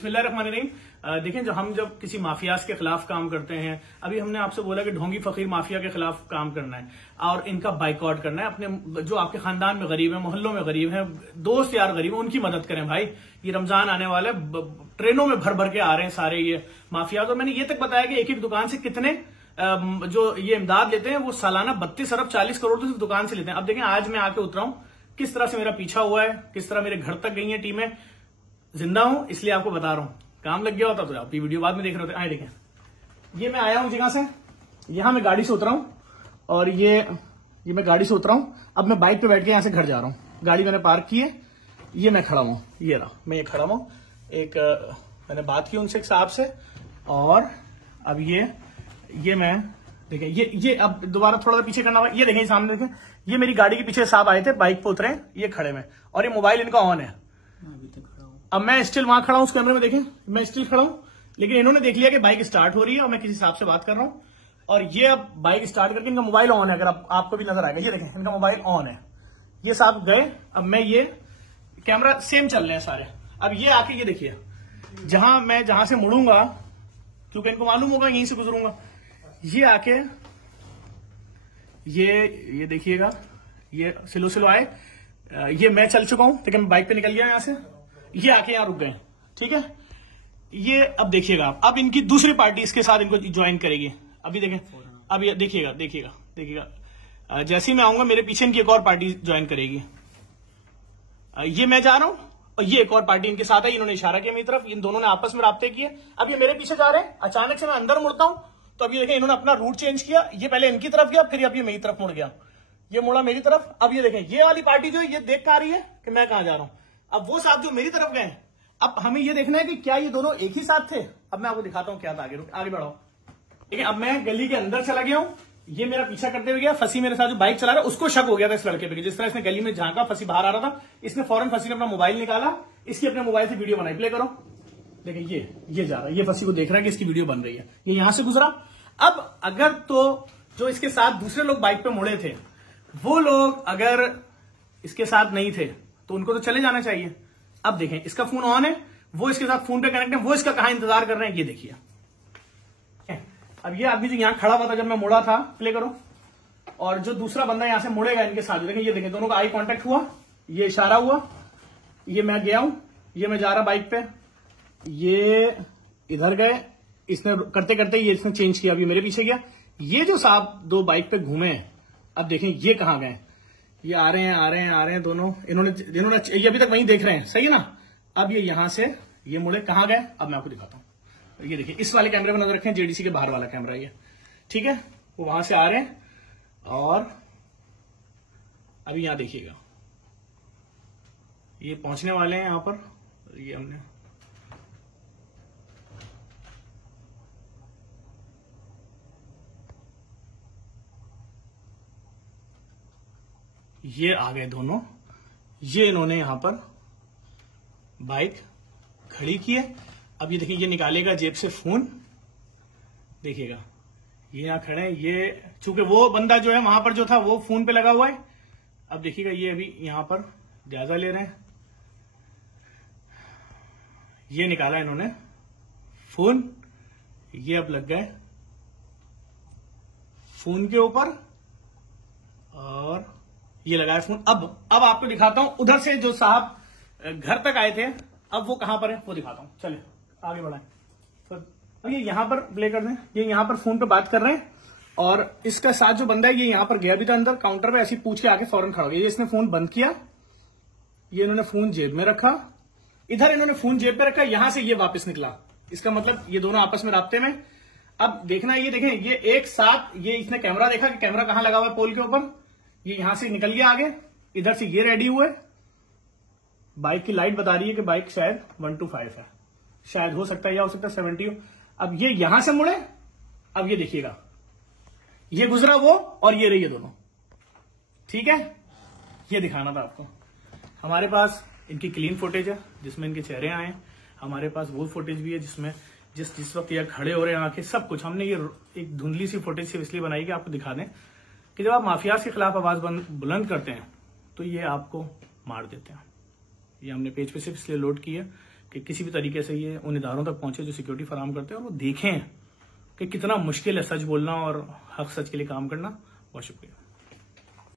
बिस्मिल्लाहिर्रहमानिर्रहीम। देखें, जब किसी माफियाज के खिलाफ काम करते हैं, अभी हमने आपसे बोला कि ढोंगी फकीर माफिया के खिलाफ काम करना है और इनका बाइकआउट करना है। अपने जो आपके खानदान में गरीब है, मोहल्लों में गरीब है, दोस्त यार गरीब है, उनकी मदद करें भाई। ये रमजान आने वाला है, ट्रेनों में भर भर के आ रहे हैं सारे ये माफियाज। और मैंने ये तक बताया कि एक एक दुकान से कितने जो ये इमदाद लेते हैं वो सालाना 32 अरब 40 करोड़ तो सिर्फ दुकान से लेते हैं। अब देखें, आज मैं आके उतरा हूं, किस तरह से मेरा पीछा हुआ है, किस तरह मेरे घर तक गई है टीमें। जिंदा हूं इसलिए आपको बता रहा हूं, काम लग गया होता तो आप ये वीडियो बाद में देख रहे होते। आए देखें, ये मैं आया हूं जगह से, यहां मैं गाड़ी से उतरा हूं और ये मैं गाड़ी से उतरा हूं। अब मैं बाइक पे बैठ के यहां से घर जा रहा हूं। गाड़ी मैंने पार्क की है, ये मैं खड़ा हूं, ये रहा मैं, ये खड़ा हूं। मैंने बात की उनसे एक साहब से, और अब ये मैं देखें, ये अब दोबारा थोड़ा पीछे करना होगा। ये देखें सामने, देखें ये मेरी गाड़ी के पीछे साहब आए थे, बाइक पे उतरे, ये खड़े में, और ये मोबाइल इनका ऑन है। अब मैं स्टिल वहां खड़ा हूं उस कैमरे में, देखें मैं स्टिल खड़ा हूं, लेकिन इन्होंने देख लिया कि बाइक स्टार्ट हो रही है और मैं किसी साहब से बात कर रहा हूं, और ये अब बाइक स्टार्ट करके इनका मोबाइल ऑन है। अगर आपको भी नजर आएगा, ये देखें इनका मोबाइल ऑन है। ये साहब गए, अब मैं ये कैमरा सेम चल रहे हैं सारे। अब ये आके ये देखिए, जहां से मुड़ूंगा, क्योंकि इनको मालूम होगा यहीं से गुजरूंगा, ये आके ये देखिएगा, ये स्लो आए, ये मैं चल चुका हूं, ठीक है, मैं बाइक पे निकल गया यहां से, ये आके यहां रुक गए, ठीक है। ये अब देखिएगा, अब इनकी दूसरी पार्टी इसके साथ इनको ज्वाइन करेगी। अभी देखें, अब ये देखिएगा, जैसे ही मैं आऊंगा मेरे पीछे इनकी एक और पार्टी ज्वाइन करेगी। ये मैं जा रहा हूं और ये एक और पार्टी इनके साथ है। इन्होंने इशारा किया मेरी तरफ, इन दोनों ने आपस में राब्ते किए। अब ये मेरे पीछे जा रहे हैं, अचानक से मैं अंदर मुड़ता हूं तो अब ये देखें इन्होंने अपना रूट चेंज किया। ये पहले इनकी तरफ गया, फिर अब ये मेरी तरफ मुड़ गया, ये मुड़ा मेरी तरफ। अब ये देखें, ये वाली पार्टी जो है ये देख आ रही है कि मैं कहां जा रहा हूं। अब वो साहब जो मेरी तरफ गए, अब हमें ये देखना है कि क्या ये दोनों एक ही साथ थे। अब मैं आपको दिखाता हूं क्या था, आगे बढ़ाओ। ठीक है, अब मैं गली के अंदर चला गया हूं, ये मेरा पीछा करते हुए गया। फंसी मेरे साथ जो बाइक चला रहा है उसको शक हो गया था इस लड़के पे, जिस तरह इसने गली में झांका, फंसी बाहर आ रहा था, इसने फौरन फंसी ने अपना मोबाइल निकाला, इसकी अपने मोबाइल से वीडियो बनाई। प्ले करो, देखिए ये जा रहा है, ये फंसी को देख रहा है कि इसकी वीडियो बन रही है, ये यहां से गुजरा। अब अगर तो जो इसके साथ दूसरे लोग बाइक पे मुड़े थे, वो लोग अगर इसके साथ नहीं थे तो उनको तो चले जाना चाहिए। अब देखें, इसका फोन ऑन है, वो इसके साथ फोन पे कनेक्ट है, वो इसका कहां इंतजार कर रहे हैं, ये देखिए। अब ये आदमी जो यहां खड़ा हुआ था जब मैं मुड़ा था, प्ले करो, और जो दूसरा बंदा यहां से मुड़ेगा इनके साथ, देखें ये देखें, दोनों का आई कांटेक्ट हुआ, ये इशारा हुआ, ये मैं गया हूं, ये मैं जा रहा बाइक पे, ये इधर गए, इसने करते करते ये इसने चेंज किया, अभी मेरे पीछे गया। ये जो साहब दो बाइक पे घूमे, अब देखें ये कहां गए, ये आ रहे हैं दोनों, इन्होंने ये अभी तक वहीं देख रहे हैं, सही है ना। अब ये यहां से ये मुड़े कहां गए, अब मैं आपको दिखाता हूं। ये देखिए, इस वाले कैमरे पर नजर रखें, जेडीसी के बाहर वाला कैमरा ये, ठीक है। वो वहां से आ रहे हैं और अभी यहां देखिएगा, ये पहुंचने वाले हैं यहां पर। ये हमने ये आ गए दोनों, ये इन्होंने यहां पर बाइक खड़ी की है। अब ये देखिए, ये निकालेगा जेब से फोन, देखिएगा ये यहां खड़े हैं, ये चूंकि वो बंदा जो है वहां पर जो था वो फोन पे लगा हुआ है। अब देखिएगा, ये अभी यहां पर जायजा ले रहे हैं, ये निकाला इन्होंने फोन, ये अब लग गए फोन के ऊपर और ये लगाया फोन। अब आपको दिखाता हूं उधर से जो साहब घर तक आए थे, अब वो कहां पर है वो दिखाता हूं, चलिए आगे बढ़ाएं। तो अब ये यहां पर प्ले कर दें, ये यहां पर फोन पे बात कर रहे हैं, और इसका साथ जो बंदा है ये यहां पर गया भी था अंदर काउंटर पे, ऐसी पूछ के आके फौरन खड़ा हो गया। ये इसने फोन बंद किया, ये इन्होंने फोन जेब में रखा, इधर इन्होंने फोन जेब पे रखा, यहां से ये वापस निकला। इसका मतलब ये दोनों आपस में राब्ते में। अब देखना, ये देखें, ये एक साथ, ये इसने कैमरा देखा कि कैमरा कहां लगा हुआ है पोल के ऊपर, ये यहां से निकल गया आगे, इधर से ये रेडी हुए, बाइक की लाइट बता रही है कि बाइक शायद 125 है, शायद हो सकता है, या हो सकता है 70 हो। अब ये यहां से मुड़े, अब ये देखिएगा, ये गुजरा वो और ये रही, ये दोनों, ठीक है। ये दिखाना था आपको। हमारे पास इनकी क्लीन फुटेज है जिसमें इनके चेहरे आए हैं, हमारे पास वो फुटेज भी है जिसमें जिस वक्त ये खड़े हो रहे हैं आंखें, सब कुछ हमने ये एक धुंधली सी फुटेज सिर्फ इसलिए बनाई कि आपको दिखा दें कि जब आप माफियाज के खिलाफ आवाज बुलंद करते हैं तो ये आपको मार देते हैं। ये हमने पेज पे सिर्फ इसलिए लोड की है कि कि किसी भी तरीके से ये उन इदारों तक पहुंचे जो सिक्योरिटी फराहम करते हैं और वो देखें कि कितना मुश्किल है सच बोलना और हक सच के लिए काम करना। बहुत शुक्रिया।